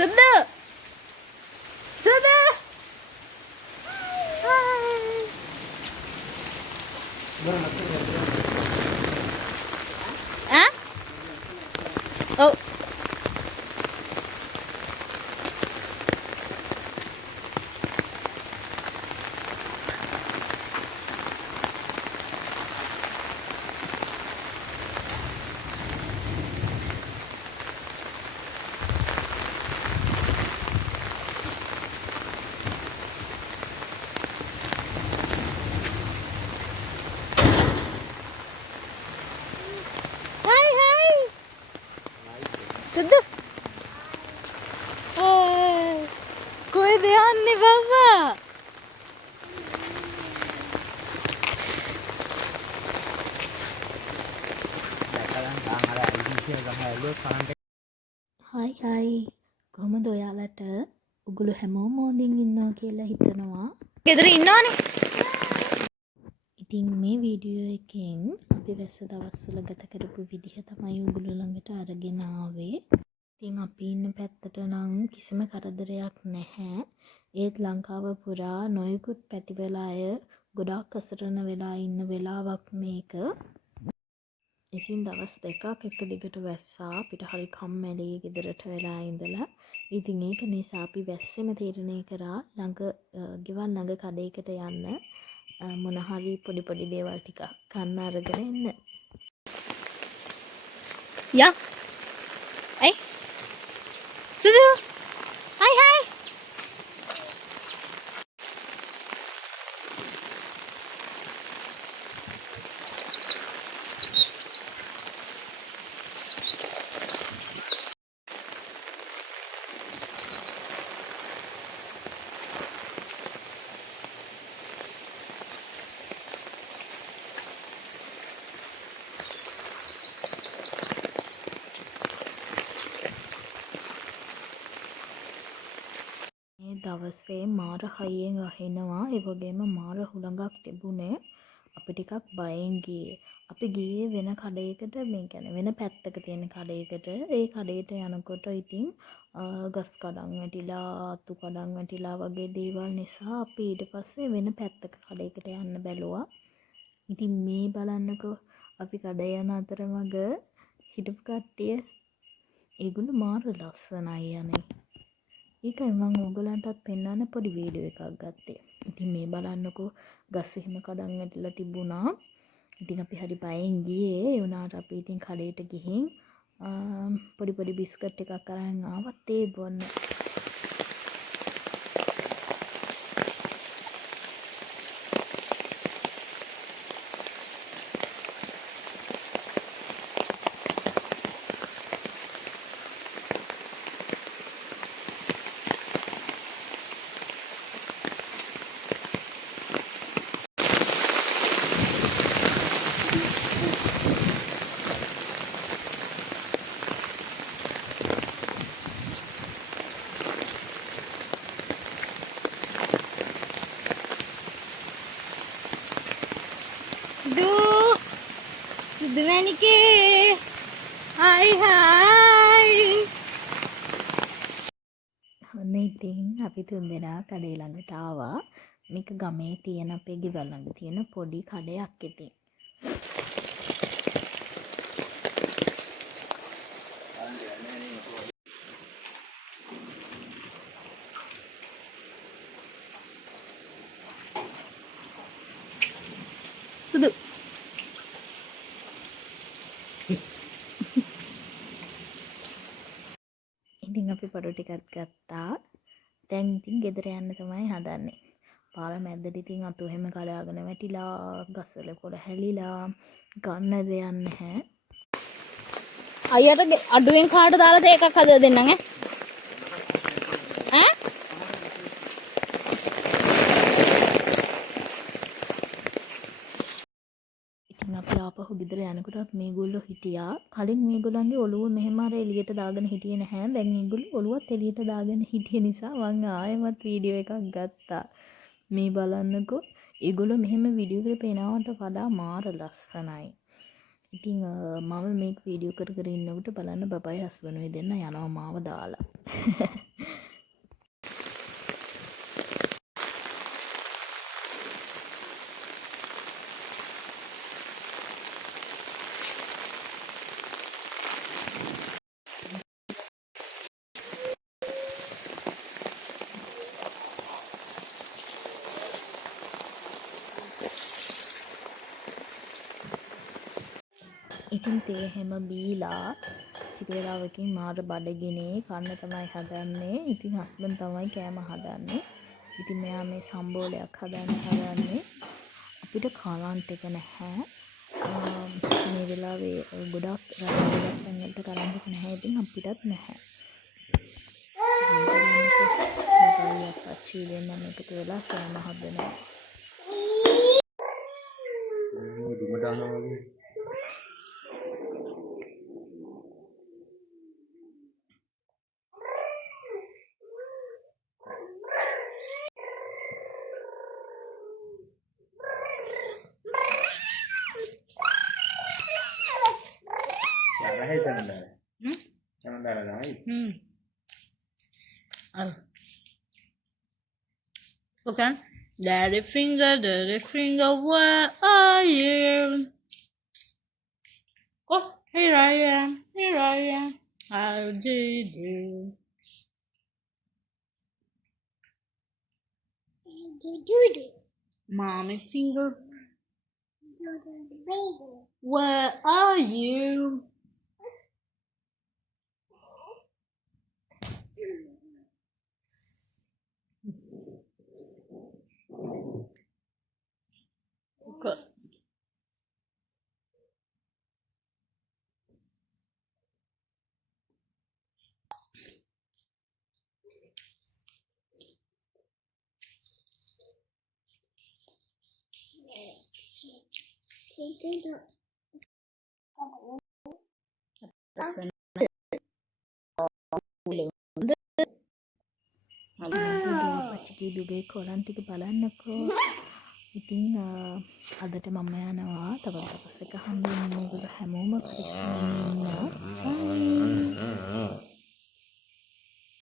සුදු සුදු ඈ ඔව් සුදු කොහෙද යන්නේ බබා හයි කොහමද ඔයාලට උගුළු හැමෝම හොඳින් ඉන්නවා කියලා හිතනවා ගෙදර ඉන්නවනේ ඉතින් මේ වීඩියෝ එකෙන් අපි වැස්ස දවස්වල ගත කරපු විදිහ තමයි උගුළු ළඟට අරගෙන ආවේ ඉතින් අපි ඉන්න පැත්තට නම් කිසිම කරදරයක් නැහැ ඒත් ලංකාව පුරා නොයෙකුත් පැතිවල අය ගොඩාක් අසරණ වෙලා ඉන්න වෙලාවක් මේක ඉතින් දවස් දෙකක් එක දිගට වැස්සා අපිට හරි කම්මැලි ගෙදරට වෙලා ඉඳලා ඉතින් ඒක නිසා අපි වැස්සෙම තීරණය කරා ගෙවල් ළඟ කඩේකට යන්න මොන හරි පොඩි දේවල් ටිකක් කන්න අරගෙන එන්න යා අයි සුදු හයි දවසේ මාර හයියෙන් වහිනවා ඒ වගේම මාර හුළඟක් තිබුණේ අපි ටිකක් බයෙන් ගියේ අපි ගියේ වෙන කඩේකට මේ කියන්නේ වෙන පැත්තක තියෙන කඩේකට ඒ කඩේට යනකොට ඉතින් ගස් කඩන් වැටිලා අතු කඩන් වැටිලා වගේ දේවල් නිසා අපි ඊට පස්සේ වෙන පැත්තක කඩේකට යන්න බැලුවා ඉතින් මේ බලන්නකෝ අපි කඩේ යන අතරමඟ හිටපු කට්ටිය ඒගොල්ලෝ මාර ලස්සනයි අනේ ඒකයි මම ඕගලන්ටත් පෙන්වන්න පොඩි වීඩියෝ එකක් ගත්තේ. ඉතින් මේ බලන්නකෝ ගස් එහෙම කඩන් වැටිලා තිබුණා. ඉතින් අපි හරි බයෙන් ගියේ. ඒ වුණාට අපි ඉතින් කඩේට ගිහින් පොඩි බිස්කට් එකක් අරන් ආවත් ඒ බොන්න. සුදු මැනිකේ හයි ඔන්න ඉතින් අපි තුන්දෙනා කඩේ ළඟට ආවා මේක ගමේ තියෙන අපේ ගෙවල් ළඟ තියෙන පොඩි කඩයක් ඉතින් සුදු ඉතින් අපි පොඩු ටිකක් ගත්තා. දැන් ඉතින් ගෙදර යන්න තමයි හදන්නේ. පාර මැද්දට ඉතින් අතු එහෙම කඩාගෙන වැටිලා, ගස්වල පොළ හැලිලා ගන්න දෙයක් නැහැ. අයියට අඩුවෙන් කාට දාලා තේ එකක් හදලා දෙන්නම් ඈ. ඉතින් අපි ආපහු ගෙදර යනකොටත් මේගොල්ලෝ හිටියා. කලින් මේගොල්ලන්ගේ ඔළුව මෙහෙම අර එළියට දාගෙන හිටියේ නැහැ. දැන් මේගොල්ලෝ ඔළුවත් එළියට දාගෙන හිටිය නිසා මම ආයෙමත් වීඩියෝ එකක් ගත්තා. මේ බලන්නකෝ. ඒගොල්ලෝ මෙහෙම වීඩියෝ එකේ පේනවට වඩා මාර ලස්සනයි. ඉතින් මම මේක වීඩියෝ කර කර ඉන්නකොට බලන්න බබයි හස්බන්ඩ්යි දෙන්න යනවා මාව දාලා. ඉතින් තේ හැම බීලා ටික වෙලාවකින් මාර බඩගිනේ කන්න තමයි හදන්නේ. ඉතින් හස්බන්ඩ් තමයි කෑම හදන්නේ. ඉතින් මෙයා මේ සම්බෝලයක් හදන්නේ. අපිට කරන්ට් එක නැහැ. මේ වෙලාවේ ගොඩක් තැන්වලට කරන්ට් එක නැහැ. ඉතින් අපිටත් නැහැ. බබයි අප්පච්චි දෙන්නම එකතු වෙලා කෑම හදනවා. දුම දානවා වගේ. Ahí sanandara. Sanandara naik. Okay. Daddy finger, where are you? Oh, here I am. How did you? Mommy finger, where are you? Okay. අපච්චිගේ දුගේ කොලන් ටික බලන්නකෝ. ඉතින් අදට මම යනවා. තව දවසක හම්බෙන්න. ඔයගොල්ලෝ හැමෝම පරිස්සමෙන් ඉන්න.